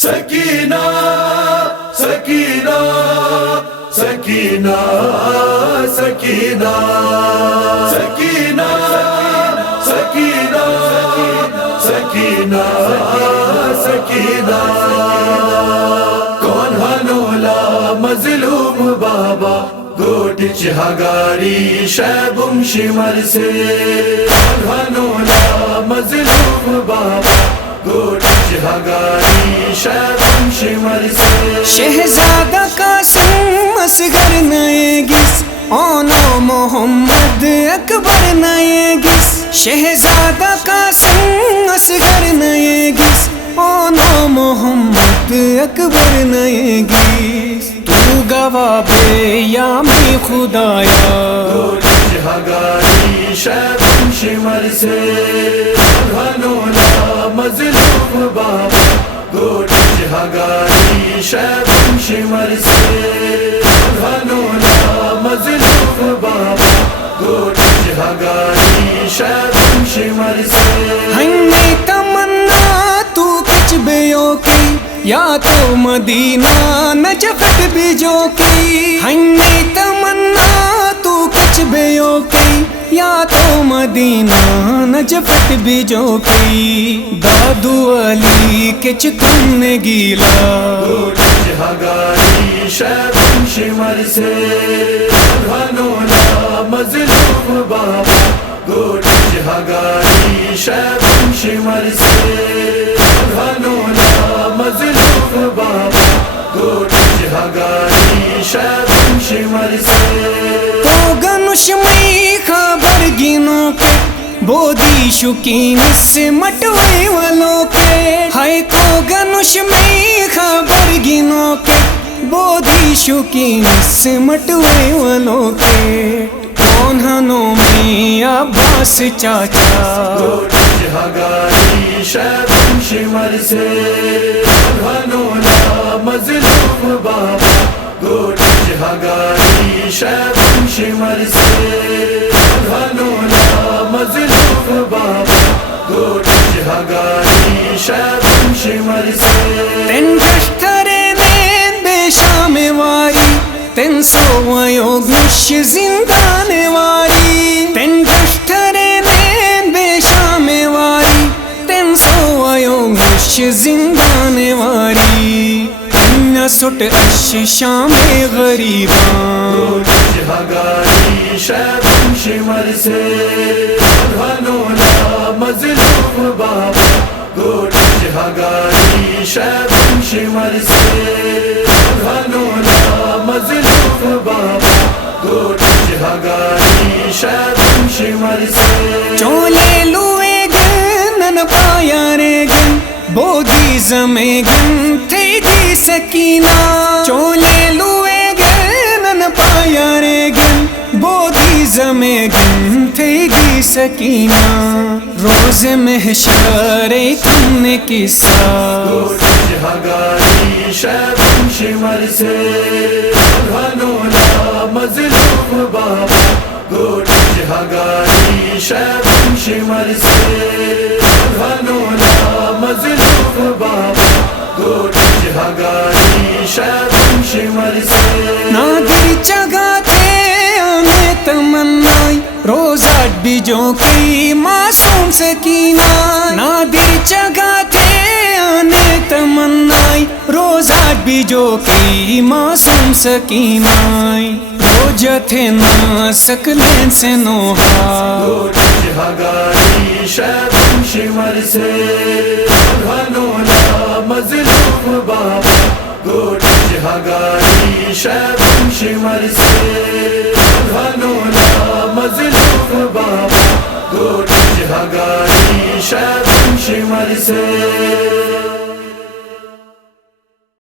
سکینہ سکینہ سکینہ سکینہ سکینہ سکینہ سکینہ سکینہ کون ہنولا مظلوم بابا گوٹ چہگاری شیبم شمر سے کون ہنولا مظلوم بابا گوٹ چہگاری شیبم شمر سے شہزادہ قاسم اصغر نئیگس آنو محمد اکبر نئیگس شہزادہ قاسم اصغر نئیگس آنو محمد اکبر نئیگس تو گواہ بے یامی خدایا گوٹ چہگاری شیبم شمر سے ہنولا مظلوم بابا گوٹ چہگاری شیبم شمر سے ہنولا مظلوم بابا گوٹ چہگاری شیبم شمر سے ہنی تمنا تو کچھ بیو کی یا تو مدینہ نجفت بھیجو کی ہنی تمنا تو کچھ بیو کی یا تو مدینہ نجفت بھیجو کی دادو علی کے چکن نے گیلا گوٹ چہگاری شیبم شمر سے ہنولا مظلوم بابا گوٹ چہگاری شیبم شمر سے ہنولا مظلوم بابا گوٹ چہگاری شیبم شمر سے تو گنش میں خبر گنوں کے بودی شکین سے مٹوے والوں کے ہائے کو گنش میں خبر گنوں کے بودی شکین سے مٹوے والوں کے کون ہنوں میں عباس چاچا گوٹ چہگاری شیبم شمر سے ہنولا مظلوم بابا گوٹ چہگاری شیبم شمر سے ہنولا مظلوم بابا گوٹ چہگاری شیبم شمر سے تن کشترے نین بے شام واری تن سویو گش زندان واری تن کشترے نین بے شام واری تن سویو گش زندان واری تن سٹ اش شام غریباں گوٹ چہگاری شیبم شمر سے ہنولا مظلوم بابا گوٹ چہگاری شیبم شمر سے ہنولا مظلوم بابا گوٹ چہگاری شیبم شمر سے چولے لوے گن نن پایا رے گن بودی زمے گن تھی دی سکینہ چولے لوے گن نن پایا رے گن بودی زمے گن تھی دی سکینہ روز محشر تم نے قصہ گوٹ چہگاری شیبم شمر سے ہنولا مظلوم بابا گوٹ چہگاری شیبم شمر سے ہنولا مظلوم بابا گوٹ چہگاری شیبم شمر سے نادر جگہ تھے ہمیں تمنائی روزہ بیجوں کی معصوم سکینہ نادر جگہ تھے ہمیں تمنائی روزہ بیجوں کی معصوم سکینہ روجہ تھے نہ سکلین سے نوحا گوٹ چہگاری شیبم شمر سے ہنولا مظلوم بابا گوٹ چہگاری شیبم شمر سے ہنولا مظلوم بابا گوٹ چہگاری شیبم شمر سے